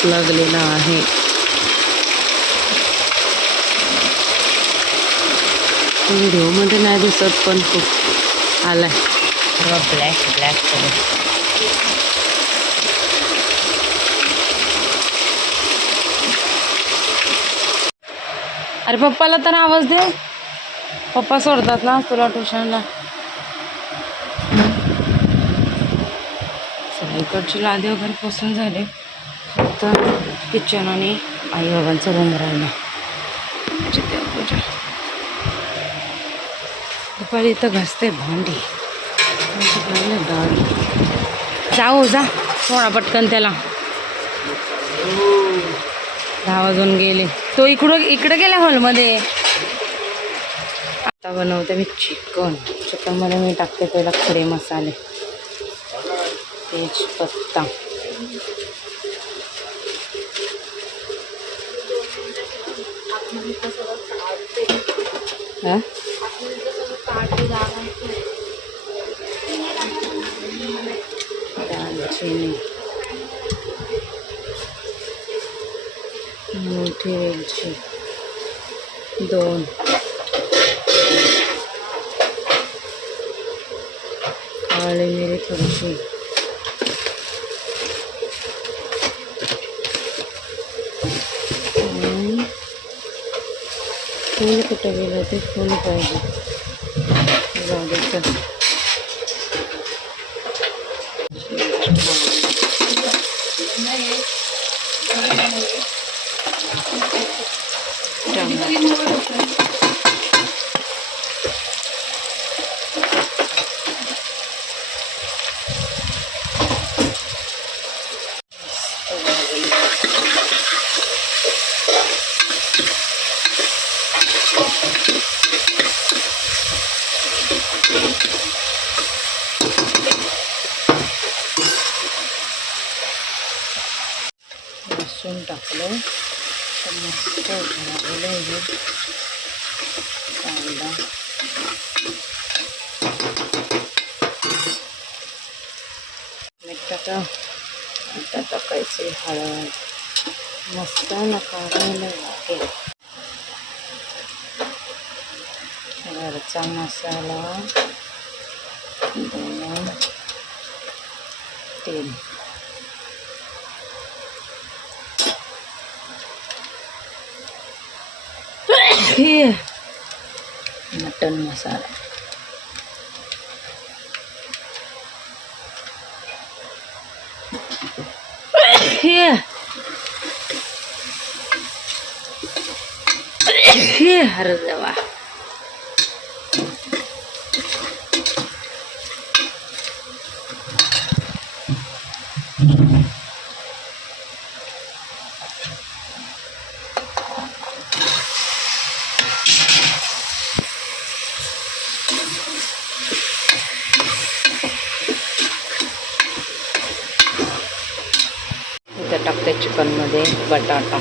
पाऊस लागलेला आहे. व्हिडिओमध्ये नाही दिसत पण खूप आलाय. Black black colour. अरे पप्पाला तर आवाज दे. पप्पा सोडतात ना तुला ट्युशनला. सगळीकडची लादी वगैरे पुसून झाले. फक्त किचन आणि आई बाबांचा रूम राहिला. पूजा दुपारी इथं घासते भांडी. डाळ जाऊ जा थोडा पटकन त्याला. 10 वाजून गेले. तो इकडे गेला हॉलमध्ये. आता बनवते मी चिकन. चिकनमध्ये मी टाकते पहिला खडे मसाले, तेजपत्ता, दालचिनी, मोठी वेलची 2, काळी मिरी थोडीशी, फूल कुठे गेलं ते फूल पाहिजे. जाऊ दे चल. लसूण टाकलं तर मस्त झालेलं आहे. कांदा, मीठ टाका. आता टाकायचे हळद. मस्त नकारायला लागेल. घरचा मसाला, 2 तेल, मटन मसाला, हर देवा. इथं टाकते चिकनमध्ये बटाटा,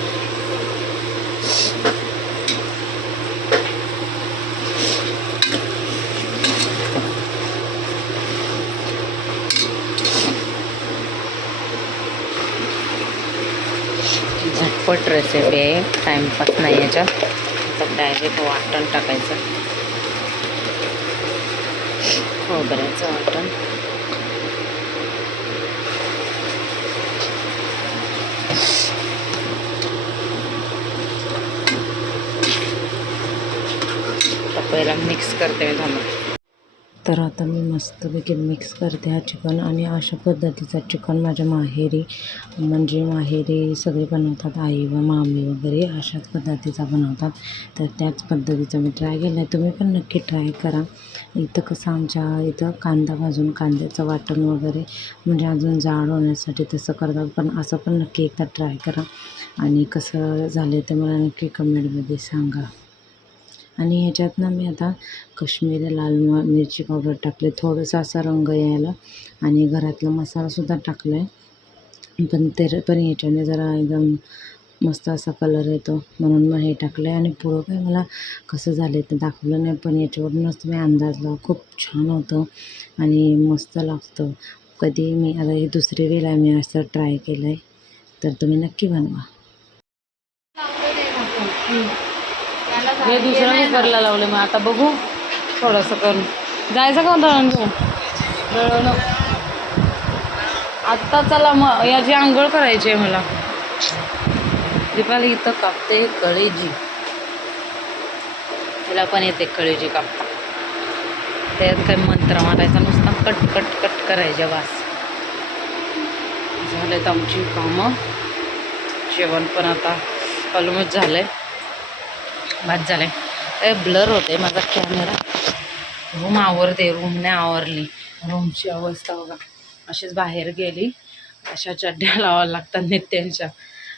झटपट रेसिपी आहे, टाइमपास नाही याच्यात. तर डायरेक्ट वाटण टाकायचं. खोबऱ्याचं वाटण, पहिला मिक्स करते मी. थांबा. तर आता मी मस्तपैकी मिक्स करते हा चिकन. आणि अशा पद्धतीचा चिकन माझ्या माहेरी, म्हणजे माहेरी सगळे बनवतात, आई व मामी वगैरे अशाच पद्धतीचा बनवतात. तर त्याच पद्धतीचा मी ट्राय केला आहे. तुम्ही पण नक्की ट्राय करा. इथं कसं आमच्या इथं कांदा भाजून कांद्याचं वाटण वगैरे म्हणजे अजून जाड होण्यासाठी तसं करतात. पण असं पण नक्की एकदा ट्राय करा. आणि कसं झालं ते मला नक्की कमेंटमध्ये सांगा. आणि ह्याच्यात ना मी आता काश्मीरी लाल मिरची पावडर टाकले, थोडंसं असा रंग यायला. आणि घरातला मसालासुद्धा टाकला आहे. पण ह्याच्याने जरा एकदम मस्त असा कलर येतो म्हणून मग हे टाकलं आहे. आणि पुढं काय मला कसं झालं आहे ते दाखवलं नाही, पण याच्यावरूनच मी अंदाज लावा. खूप छान होतं आणि मस्त लागतं. कधी मी आता ही दुसरी वेळ आहे मी असं ट्राय केलं आहे. तर तुम्ही नक्की बनवा. हे दुसरं कुकरला लावलं मग आता बघू थोडंसं करून जायचं का दळण घेऊन. दळण आत्ता चला मग याची आंघोळ करायची आहे मला. दीपाली इथं कापते कळेजी, तिला पण येते कळेजी कापता. त्यात काही मंत्र मारायचा नुसता कट कट कट करायच्या वास. झालेत आमची कामं. जेवण पण आता ऑलमोस्ट झालंय. भात झालंय. काय ब्लर होते माझा कॅमेरा. रूम आवरते, रूम नाही आवरली. रूमची अवस्था बघा. अशीच बाहेर गेली. अशा चड्ड्या लावाव्या लागतात नित्यांच्या.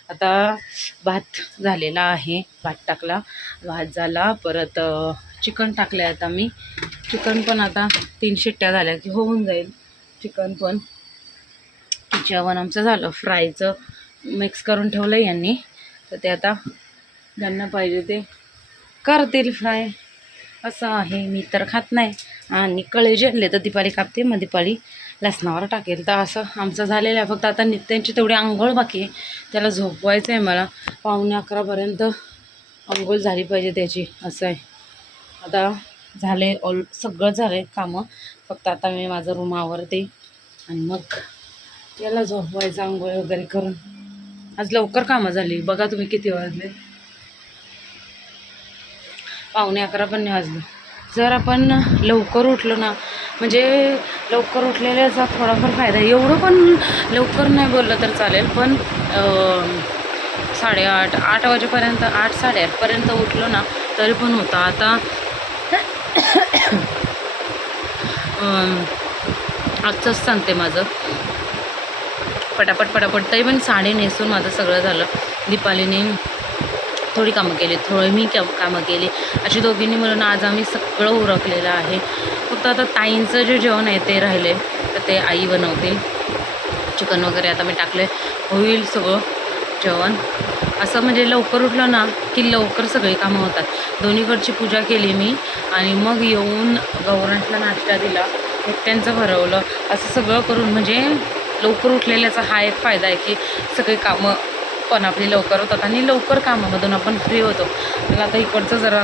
आता भात झालेला आहे. भात टाकला, भात झाला. परत चिकन टाकलं आहे आता मी. चिकन पण आता 3 शिट्ट्या झाल्या की होऊन जाईल चिकन पण. जेवण आमचं झालं. फ्रायचं मिक्स करून ठेवलं यांनी, तर ते आता ज्यांना पाहिजे ते करतील फ्राय. असं आहे. मी तर खात नाही. आणि कळेजी आणले तर दीपाली कापते, मग दीपाली लसणावर टाकेल. तर असं आमचं झालेलं आहे. फक्त आता नित्यांची तेवढी आंघोळ बाकी आहे. त्याला झोपवायचं आहे मला. 11:15 आंघोळ झाली पाहिजे त्याची. असं आहे. आता झाले सगळं झालं आहे कामं. फक्त आता मी माझं रूम आवरते आणि मग याला झोपवायचं आंघोळ वगैरे करून. आज लवकर कामं झाली. बघा तुम्ही किती वाजले. 11:15 पण नाही वाजले. जर आपण लवकर उठलो ना, म्हणजे लवकर उठलेल्याचा थोडाफार फायदा आहे. एवढं पण लवकर नाही बोललं तर चालेल, पण 8:30 8 वाजेपर्यंत 8 8:30पर्यंत उठलो ना तरी पण होतं. आता आजचंच सांगते माझं. पटापट तरी पण साडी नेसून माझं सगळं झालं. दीपालीने थोडी कामं केली, थोडी मी कामं केली. अशी दोघींनी मिळून आज आम्ही सगळं उरकलेलं आहे. फक्त आता ताईंचं जे जेवण आहे ते राहिले, तर ते आई बनवतील. चिकन वगैरे आता मी टाकले, होईल सगळं जेवण. असं म्हणजे लवकर उठलं ना की लवकर सगळी कामं होतात. दोन्हीकडची पूजा केली मी आणि मग येऊन गौरांशला नाश्ता दिला, त्यांचं भरवलं. असं सगळं करून म्हणजे लवकर उठलेल्याचा हा एक फायदा आहे की सगळी कामं पण आपली लवकर होतात आणि लवकर कामामधून आपण फ्री होतो. मला आता इकडचं जरा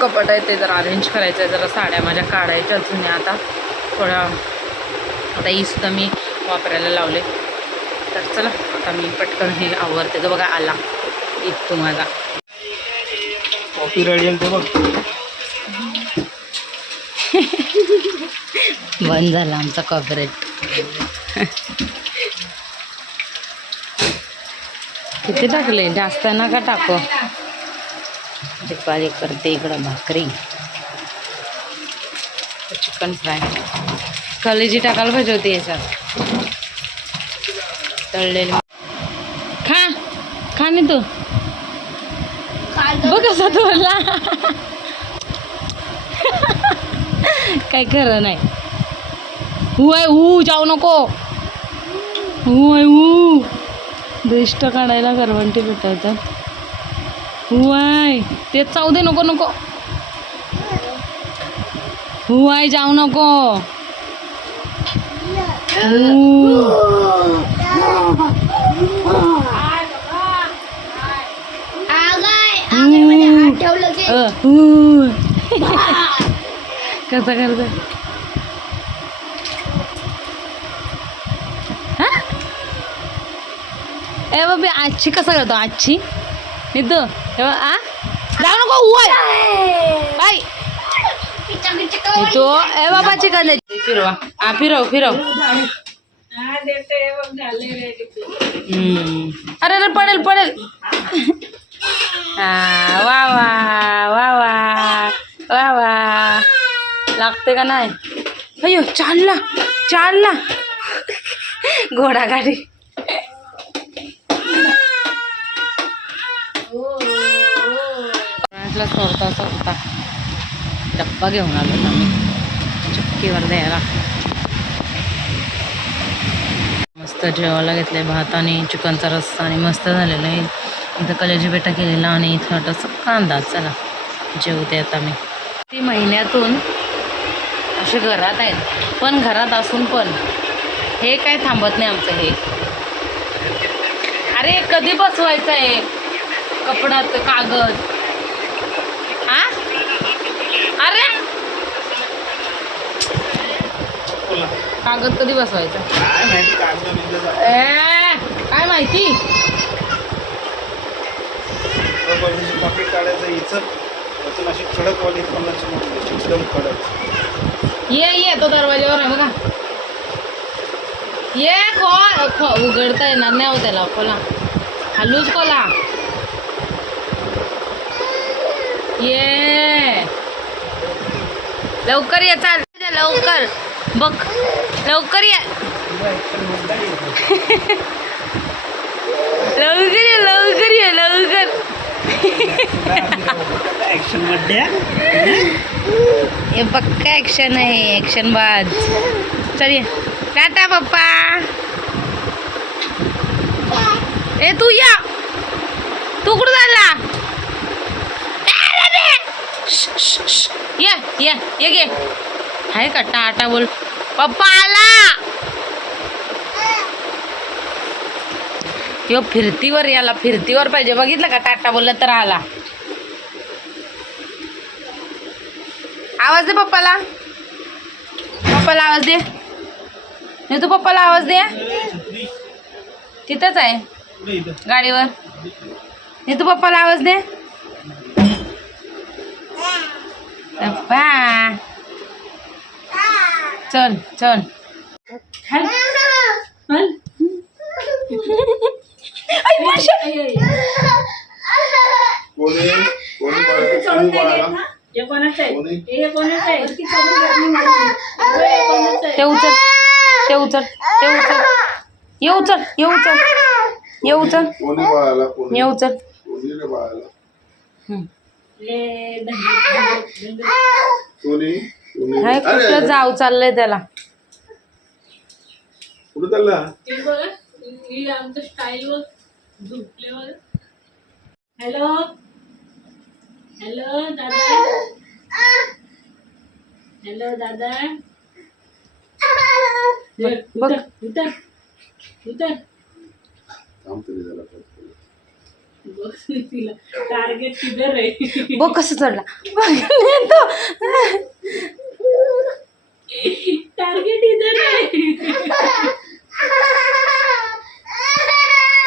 कपाट आहे ते जरा अरेंज करायचं आहे. जरा साड्या माझ्या काढायच्या जुन्या आता थोड्या. आता हीसुद्धा मी वापरायला लावले. तर चला आता मी पटकन हे आवरते. तो बघा आला इथतो माझा. बंद झाला आमचा कॉपीराइट. किती टाकले? जास्त नका टाकू. दीपाली करते इकडं भाकरी, चिकन फ्राय. कलेजी टाकायला पाहिजे होती याच्यात तळलेली. खा नाही तू. बघ कसा तोडला. काय खरं नाही. जाऊ नको. दृष्ट काढायला करवंटी भेटवतात. ते चावू दे. नको जाऊ नको. कसा करत ए बाबी आजची कसा करतो? आजची निद्द जाऊ नको. बाय तो ए बाबा चिकन फिरवा. फिरव. अरे पडेल. वा लागते का नाही? अय्यो चालला घोडा गाडी. सोडता डब्बा घेऊन आलो आम्ही चक्कीवर द्यायला. मस्त जेवायला घेतले. भात आणि चिकनचा रस्सा आणि मस्त झालेला आहे. इथं कलेजी बेटा केलेला आणि छोटासा कांदा. चला जेवते आता मी. 3 महिन्यातून असे घरात आहेत, पण घरात असून पण हे काय थांबत नाही आमचं. हे अरे कधी बसवायचं आहे कपड्यात कागद? हा अरे कागद कधी बसवायचा? काय माहिती? पाकिट काढायचं हिचं अशी कडकवाली एकदम कडक. ये तो दरवाज्यावर आहे बघा. ये उघडता येणार नाही हो त्याला. खोला, हलूच खोला. ये लवकर ये, चाल लवकर बघ, लवकर ये. लवकर ये, लवकर ये, लवकर. ऍक्शन मध्ये हे पक्का ऍक्शन आहे, ऍक्शन बाज. चल ये, टाटा पप्पा. ए तू या, तू कुठं चालला? ये गे. आहे का टाटा बोल? पप्पा आला. यो फिरतीवर, याला फिरतीवर पाहिजे. बघितलं का, टाटा बोललं तर आला. आवाज दे पप्पाला. पप्पाला आवाज दे. नाही तू पप्पाला आवाज दे. तिथंच आहे गाडीवर. नाही तू पप्पाला आवाज दे. पप्पा चल चल. हल हल. ते उचल, ते उचल, ते उचल. ये उचल, ये उचल, ये उचल, ये उचल. हाय कुठं जाऊ चाललंय त्याला. कुठं चालला? आमच्या स्टाईलवर झोपल्यावर. हॅलो हॅलो दादा, हॅलो दादा. बघ उतर उतर. तिला टार्गेट किधर आहे. बघ कसं चढला. टार्गेट इधर आहे.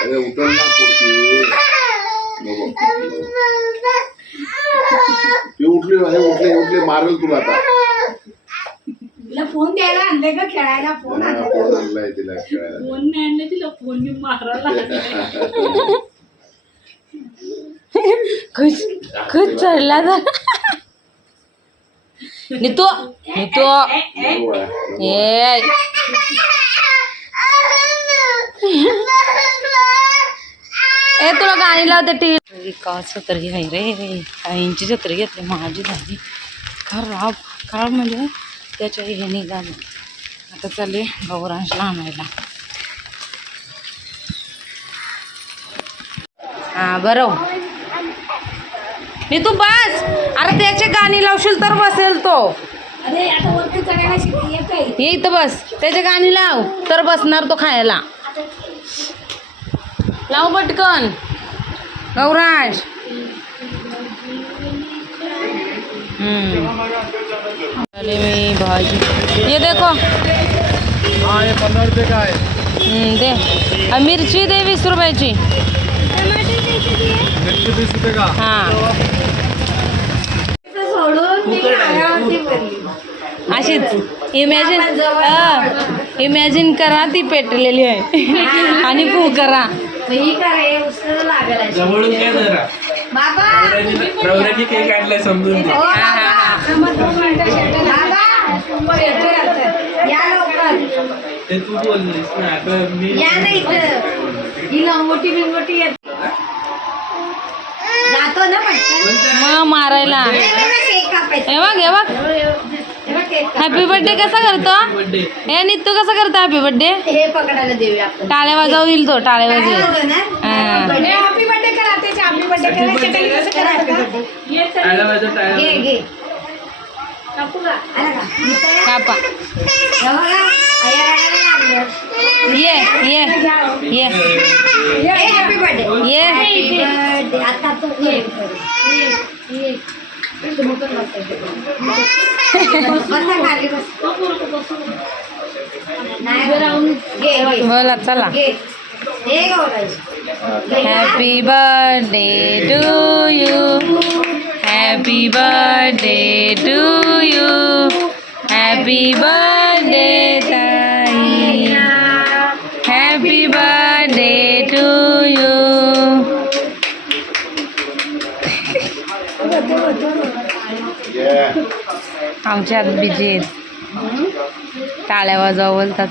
अरे उतर ना पोरगी. ती उठली, उठले उठले मारेल तुला आता. तिला फोन द्यायला आणले का खेळायला? फोन आणलाय तिला खेळायला. फोन नाही आणले, तिला फोन मारायला. खुश चढला जा. नितो नितो ए ए तुला गाणी लावते टीव्ही. का छत्री आहे रे, काहींची छत्री घेतली, माझी झाली खराब. खराब म्हणजे त्याच्या हे निघालं. आता चालले गौरांशला आणायला. हा बरं मी तू बस. अरे त्याचे गाणी लावशील तर बसेल तो. अरे आता वरती चढायला शिकली. ये इथं बस, त्याचे गाणी लाव तर बसणार तो खायला. लाव पटकन गौरांश. चले मी भाजी. ये देखो. हाँ ये 15 रुपये का है. दे. अब मिर्ची दे 20 रुपयाची. मिर्ची 20 रुपये का. हां अशीच इमॅजिन करा ती पेटलेली आहे आणि फू करा. जवळून काय जरा नवऱ्याने केक आणलाय समजून दे. ते तू बोललीस ना आता मी जातो ना मग मारायला. हे बघ हे बघ. हॅपी बर्थडे कसा करतो बर्थडे हे नित्तू कसा करतो हॅपी बर्थडे? हे पकडायला देऊया आपण. टाळ्या वाजवू येईल तो, टाळ्या वाजवेल. हॅपी बर्थडे करा. त्याचे हॅपी बर्थडे करायचे कसं करायचं? टाळ्या वाजव, टाळ्या घे वाजव. घे. कापू का? आला का? कापा. हे बघा, आया लागलं. ये ये ये हे हॅपी बोला चला. Happy birthday to you, happy birthday to you, happy birthday ताई, हॅपी बर्थडे टू यू. आमच्या हात बिजी आहेत, टाळ्या वाजवा बोलतात.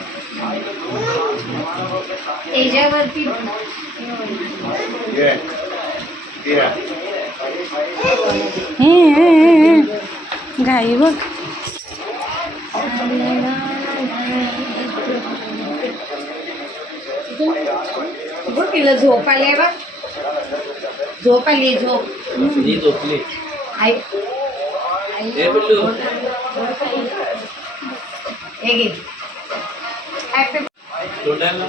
त्याच्यावरती घाई बघ. बघ तिला झोप आली आहे बघ, झोप आली झोप. ही झोपली. आई ए पिल्लू. हे घे. हॅपी तोंडाला.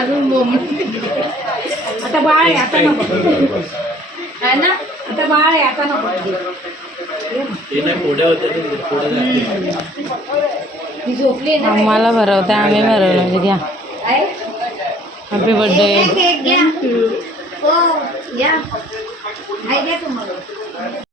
अजून बोंब. आता बाळ आहे, आता नको है ना, आता बाळ आहे, आता नको. हे नाही पुढे होते ना, पुढे जाते. ती झोपली ना. आम्हाला भरवते, आम्ही भरवलं. घ्या हॅपी बर्थडे. केक घ्या. हो घ्या. आई घ्या तुम्हाला.